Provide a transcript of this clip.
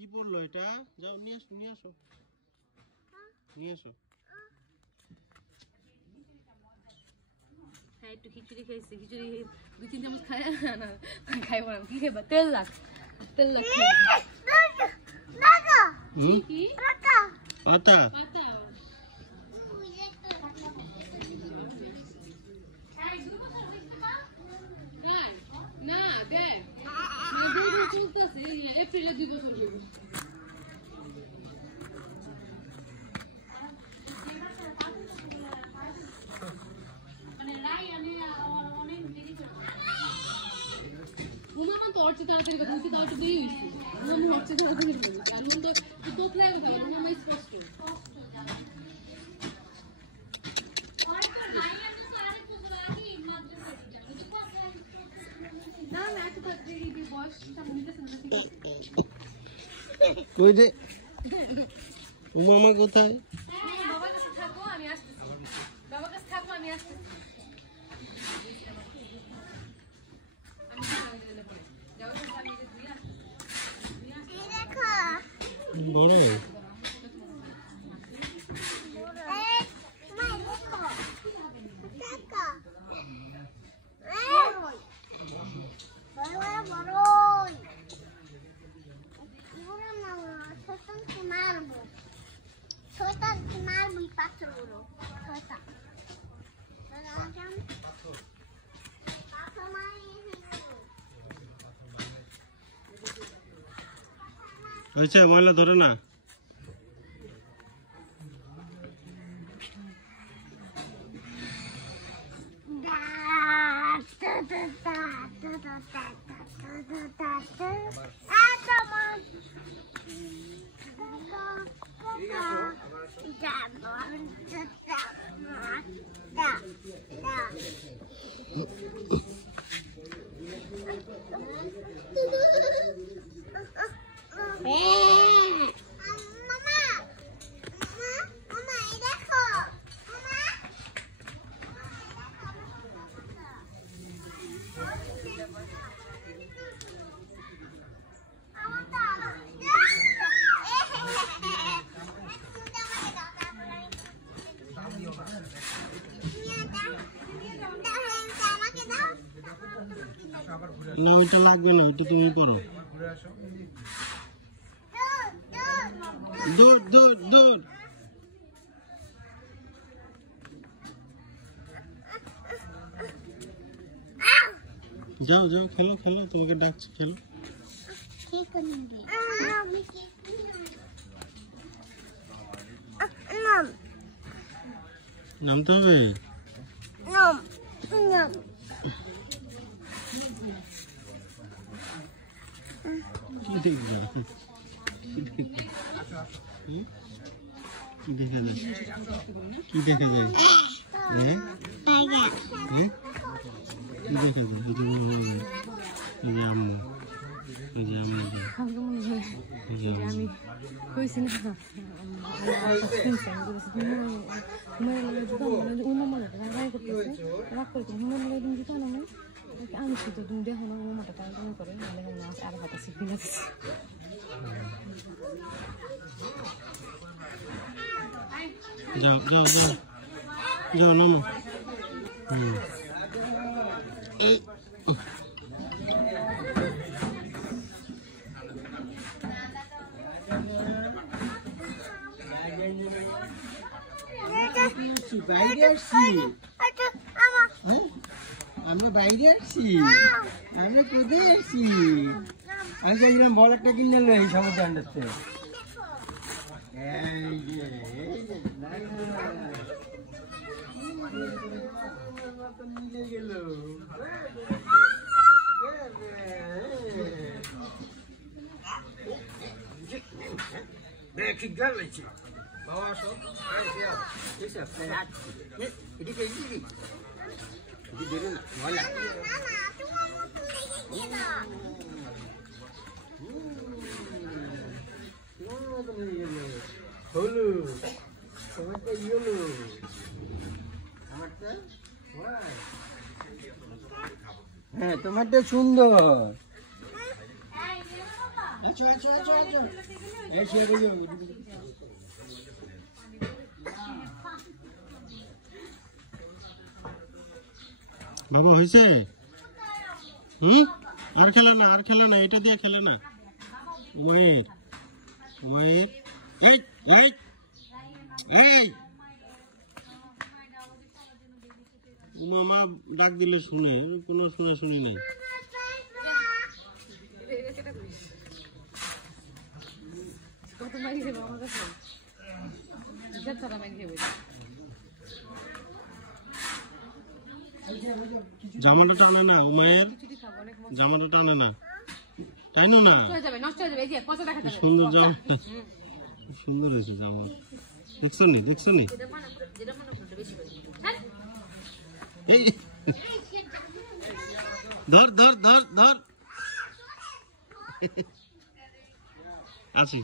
কি বললো এটা? যাও নিয়ে আসো, নিয়ে আসো, নিয়ে আসো। হ্যাঁ একটু খিচুড়ি খেয়েছি, খিচুড়ি 2-3 চামচ খাইব না। কি খাইবা? তেল লাগ কি পাতা? পাতা না দেখ চলতেছে এপ্রিলে 2 বছর হইব। তো অর্চে তাড়াতাড়ি কথা বলছি, তাও একটু দিয়ে হয়েছি আমি অর্চে তাড়াতাড়ি বলছি আমি তো তোতলায় কথা বলছি আমার স্পষ্ট না না একটু বয়সটা মিলতেছে না। কই রে ও মামা কোথায়? বাবার কাছে থাকো আমি আসতেছি, বাবার কাছে থাকো আমি আসতেছি। বড় আচ্ছা ময়লা ধরে না। না ওইটা লাগবে না, ওইটা তুমি করো। দৌড় দৌড় দৌড়, যাও যাও খেলো খেলো, তোমাকে ডাকছি খেলো। নামতে হবে। কি দেখবা? কি দেখা যায়? কি দেখা যায়? কি দেখা যায়? এই যে আম্মু, এই যে আম্মু, আমি কইছি না আমি শুধু তুমি দেখো না মোটা টানা করে আর হাতে শিখবি না। যাও যাও যাও যাও নামো। এই বাইরে আসছি, আমরা বাইরে আসছি, আমরা কোথায় আসছি? আমি চাইছিলাম বল একটা কিনে নেবো এই সমুদ্র আন্ডারতে। মিলে গেল ঠিক গাল লাগছে বাবা। আসো এদিকে এদিকে দেবে না বলা হলো তোমারটা ইয়েলো, আমারটা হ্যাঁ তোমারটা সুন্দর। আচ্ছা আচ্ছা আচ্ছা আচ্ছা এই শুয়ে রইও বাবা হয়েছে আর খেলে না এটা দিয়ে খেলে না উমায়ের উমায়ের এই এই এই মামা ডাক দিলে শুনে কোনো শুনি নেই জামাটা টানে না উমায়ের জামাটা টানে না টাইনো না সুন্দর জামা সুন্দর হয়েছে জামা দেখছো নি এই ধর ধর ধর ধর আছি